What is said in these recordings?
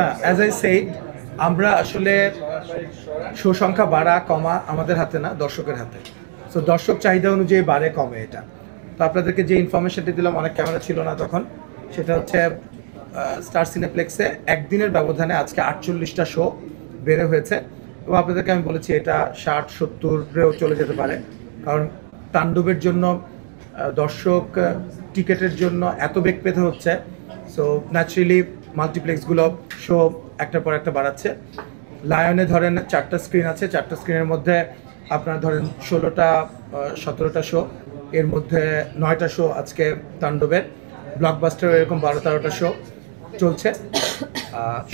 As I said, আমরা আসলে show সংখ্যা বাড়া কমা আমাদের হাতে না, দর্শকের হাতে। সো দর্শক চাহিদা অনুযায়ী বাড়ে কমে এটা। তো আপনাদেরকে যে ইনফরমেশনটি দিলাম, অনেক ক্যামেরা ছিল না তখন, সেটা হচ্ছে স্টার সিনেপ্লেক্সে একদিনের ব্যবধানে আজকে 48টা শো বেড়ে হয়েছে। এবং আপনাদেরকে আমি বলেছি এটা 60-70-রেও চলে যেতে পারে, কারণ তাণ্ডবের জন্য দর্শক টিকেটের জন্য এত বেগ পেতে হচ্ছে। সো ন্যাচারালি মাল্টিপ্লেক্সগুলো শো একটার পর একটা বাড়াচ্ছে। লায়নে ধরেন 4টা স্ক্রিন আছে, 4টা স্ক্রিনের মধ্যে আপনার ধরেন 16টা 17টা শো, এর মধ্যে 9টা শো আজকে তাণ্ডবের। ব্লকবাস্টার এরকম 12-13টা শো চলছে।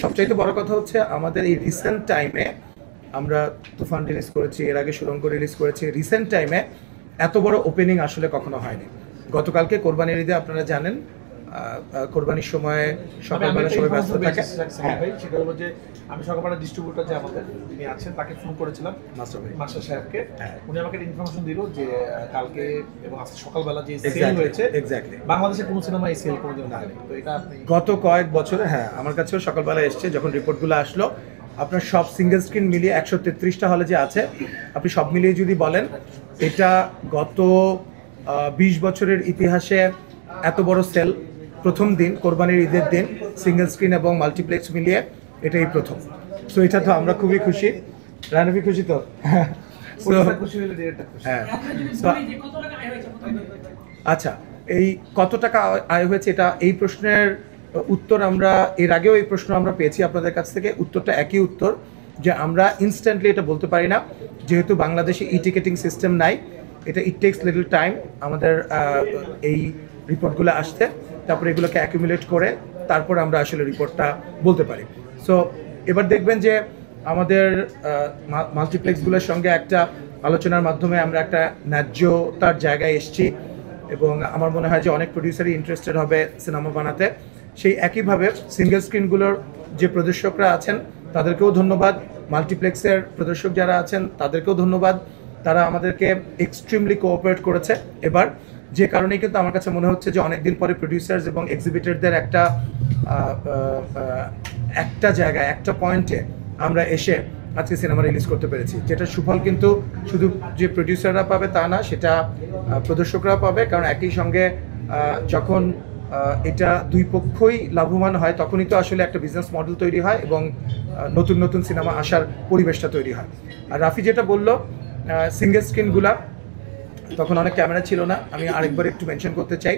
সবচাইতে বড় কথা হচ্ছে আমাদের এই রিসেন্ট টাইমে আমরা তুফান রিলিজ করেছি, এর আগে সুরঙ্গ রিলিজ করেছি। রিসেন্ট টাইমে এত বড় ওপেনিং আসলে কখনো হয়নি। গতকালকে কোরবানির ঈদে আপনারা জানেন কোরবানির সময় সকালবেলা সবাই ব্যস্ত থাকে। সেটা হলো যে আমি সকালবেলা ডিস্ট্রিবিউটর যে আমাদের তিনি আছেন তাকে ফোন করেছিলাম, মাস্টার সাহেবকে। উনি আমাকে ইনফরমেশন দিল যে কালকে এবং আজকে সকালবেলা যে সেল হয়েছে, এক্স্যাক্টলি বাংলাদেশে কোনো সিনেমা এই সেল কোনোদিন হয়নি। তো এটা আপনি গত কয়েক বছরে, হ্যাঁ, আমার কাছেও সকালবেলা এসছে যখন রিপোর্টগুলো আসলো। আপনার সব সিঙ্গেল স্ক্রিন মিলিয়ে 133টা হলে যে আছে, আপনি সব মিলিয়ে যদি বলেন, এটা গত 20 বছরের ইতিহাসে এত বড় সেল প্রথম দিন, কোরবানির ঈদের দিন, সিঙ্গেল স্ক্রিন এবং মাল্টিপ্লেক্স মিলিয়ে এটাই প্রথম। সো এটা তো আমরা খুবই খুশি। রানবি খুশি তো? খুশি হলে ডিরেক্টর খুশি। হ্যাঁ। আচ্ছা, এই কত টাকা আয় হয়েছে, এটা এই প্রশ্নের উত্তর আমরা এর আগেও এই প্রশ্ন আমরা পেয়েছি আপনাদের কাছ থেকে। উত্তরটা একই উত্তর, যে আমরা ইনস্ট্যান্টলি এটা বলতে পারি না, যেহেতু বাংলাদেশে ই টিকেটিং সিস্টেম নাই। এটা ইট টেক্স লিটল টাইম আমাদের এই রিপোর্টগুলো আসতে, তারপরে এগুলোকে অ্যাকুমুলেট করে তারপর আমরা আসলে রিপোর্টটা বলতে পারি। সো এবার দেখবেন যে আমাদের মাল্টিপ্লেক্সগুলোর সঙ্গে একটা আলোচনার মাধ্যমে আমরা একটা ন্যায্যতার জায়গায় এসেছি, এবং আমার মনে হয় যে অনেক প্রডিউসারই ইন্টারেস্টেড হবে সিনেমা বানাতে। সেই একইভাবে সিঙ্গেল স্ক্রিনগুলোর যে প্রদর্শকরা আছেন তাদেরকেও ধন্যবাদ, মাল্টিপ্লেক্সের প্রদর্শক যারা আছেন তাদেরকেও ধন্যবাদ। তারা আমাদেরকে এক্সট্রিমলি কোঅপারেট করেছে এবার, যে কারণেই কিন্তু আমার কাছে মনে হচ্ছে যে অনেকদিন পরে প্রডিউসার্স এবং এক্সিবিটরদের একটা জায়গায়, একটা পয়েন্টে আমরা এসে আজকে সিনেমা রিলিজ করতে পেরেছি, যেটা সুফল কিন্তু শুধু যে প্রডিউসাররা পাবে তা না, সেটা প্রদর্শকরাও পাবে। কারণ একই সঙ্গে যখন এটা দুই পক্ষই লাভবান হয়, তখনই তো আসলে একটা বিজনেস মডেল তৈরি হয় এবং নতুন নতুন সিনেমা আসার পরিবেশটা তৈরি হয়। আর রাফি যেটা বললো সিঙ্গেল স্ক্রিনগুলা, তখন অনেক ক্যামেরা ছিল না, আমি আরেকবার একটু মেনশন করতে চাই।